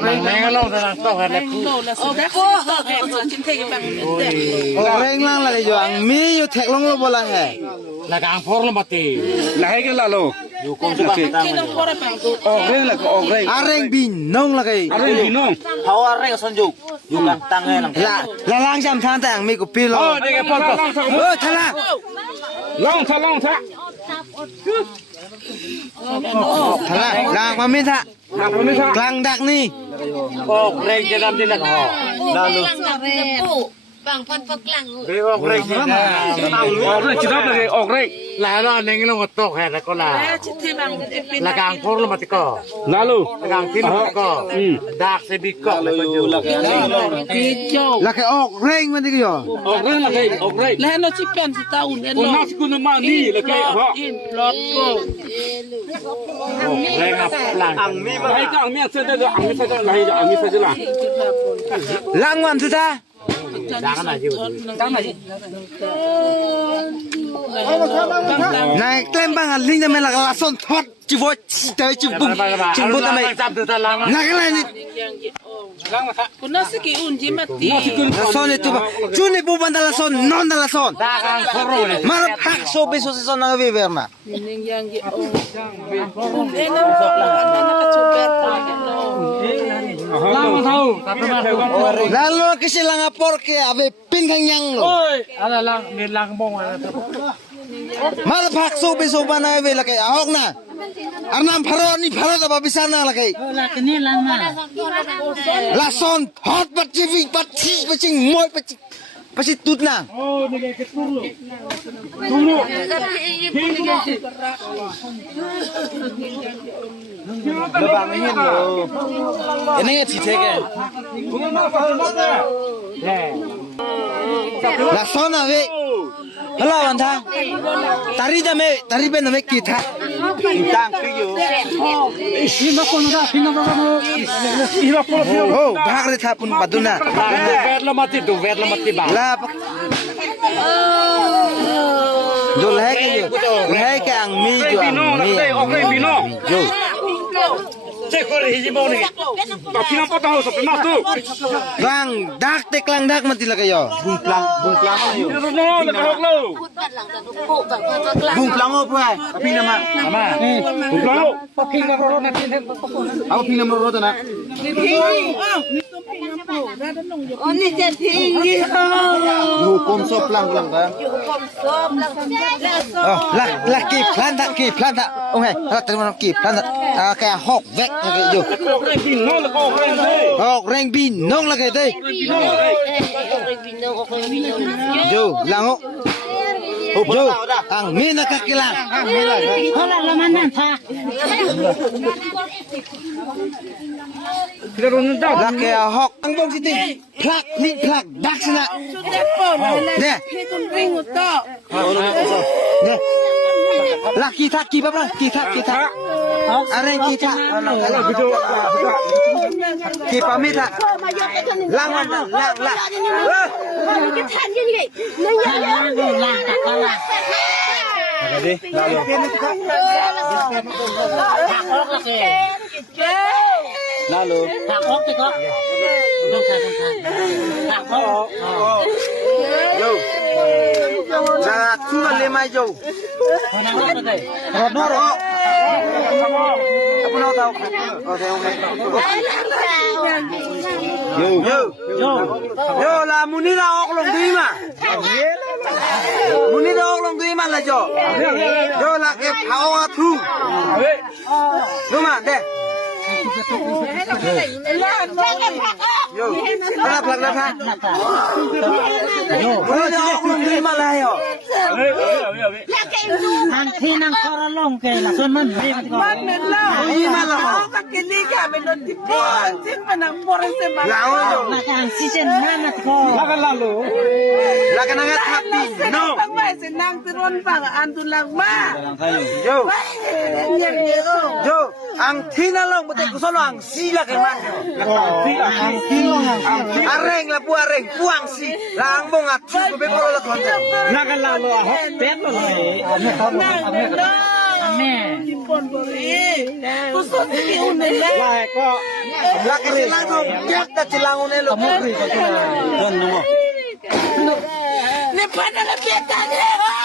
Neng long sa to ha le ku. Reng lang lagi jo ang mi yo thek long lo bola hai. La kang for lo mati. là hay cái là lô Yu kom sa ba. reng là có reng Areng bin nong lagi. reng gì nó Hao areng son yu. Yu kang tang he lang. La lang jam thang ta ang mi ko pi lo. đây cái con Thala. long tha Thala. Lang ma min tha. làm cái sao Klang dak ni. Reng je dam din la ho. Lalu. Bang pan paklang. Reng je na. reng chỉ đáp là cái reng La lo neng long to ha la ko la. La kang for lo mati ko. là lô La kang tin ko. Dak se bi ko la ko yu. La ke ok reng man di yo. reng là cái reng Lah no chipen si tahun con nasi con mà ni là cái họ in plot ko. Reng ap lang. hay cái ăn miếng sẽ đây là ăn miếng sẽ đây là hay là ăn miếng sẽ đây là Lang wan tu ta. Dang na yu. Nai klem bang aling na la la son thot chi vo tới chi bung chi bung ta mai. Jam tu ta lang. Na cái này Kuna siki unji mati. la son itu ba. Chu ni bu ban la son non la son. Da kang for lo le. Mar hak so be so son na ve verna. Ning yang gi oh. Ena na ka chupet ta. lang thâu Lalu kasi lang apor ke ave pin kang yang lo. Oi, ala lang ni lang bong ala. Mal hak so be so ban na ve la kai ahok na. Arnam pharo ni pharo ta ba bisa na la kai. La son hot bat chi vi bat chi ba ching moi ba chi. Pasti tut na. oh đây cái turu Bang hin lo. Ini ngai chi the ke. La son ave. Hello anh tha. Tari ben me ki tha. Tang ki yo. Oh, bahag re tha pun baduna. Vet lo mati tu, vet lo mati ba. La do lai ke yo. Lai ke ang mi jo ang mi. Yo. Cek ko ri ji bong ni. tapi nampak tahu sampai masuk Klang dak te klang dak mati la ke yo. Bung plang yo. nó là cái hộp lâu Bung plang op hai. Tapi nama. Nama. hộp lâu Aku pin nama ro na. Oh ni tinggi. Yo kom so plang ta. Kom sop lang. Oh, lah ki plan tak. Oh hai, lah terima ki plan tak. Kayak hok vek ke yo. reng pin nó là có reng đây Hok reng bin nong la ke te. Yo, lang ho. Yo, ang mina ka kilang. Ang mina. kita runut dah Lah ke hok ang bong siti. Plak dak sina. Depo na Ne. le. Kun ring uto. Ne. Lah kita ki ba? Kita. Are kita. Ki pamit ha. Lang lah. Jadi, lalu. Lalu. Yo. Nah, cuma lima yo. Noro. Apa nak tahu? Oh, Yo, lah muni lah ok long di ma. Muni lah ok long di ma lah yo. Yo lah ke phao thu. Đúng mà, đây. Yo, kenapa plak ha? Yo, muni lah ok long di ma lah yo. Nanti nang korolong ke lah sonon ni Man men la. Di ma lah. Ka kini ka men don tipon. Tin manang poren se ba. Lao yo. nak ang season mana ko lalu Lah kena ngat happy. No. Pang mai se nang tiron pang antun lang ma. Yo. Yang yo. Yo, ang tinalong betul kusono ang sila kay man. Areng lah puang si. Lang bong at su be polo la konten. lalu ahok pet lo Nang men la. ame Wah, kok laki silang tuh tiap tak silang une lo mukri kok. Don nunggu. Ne pada la pieta ne.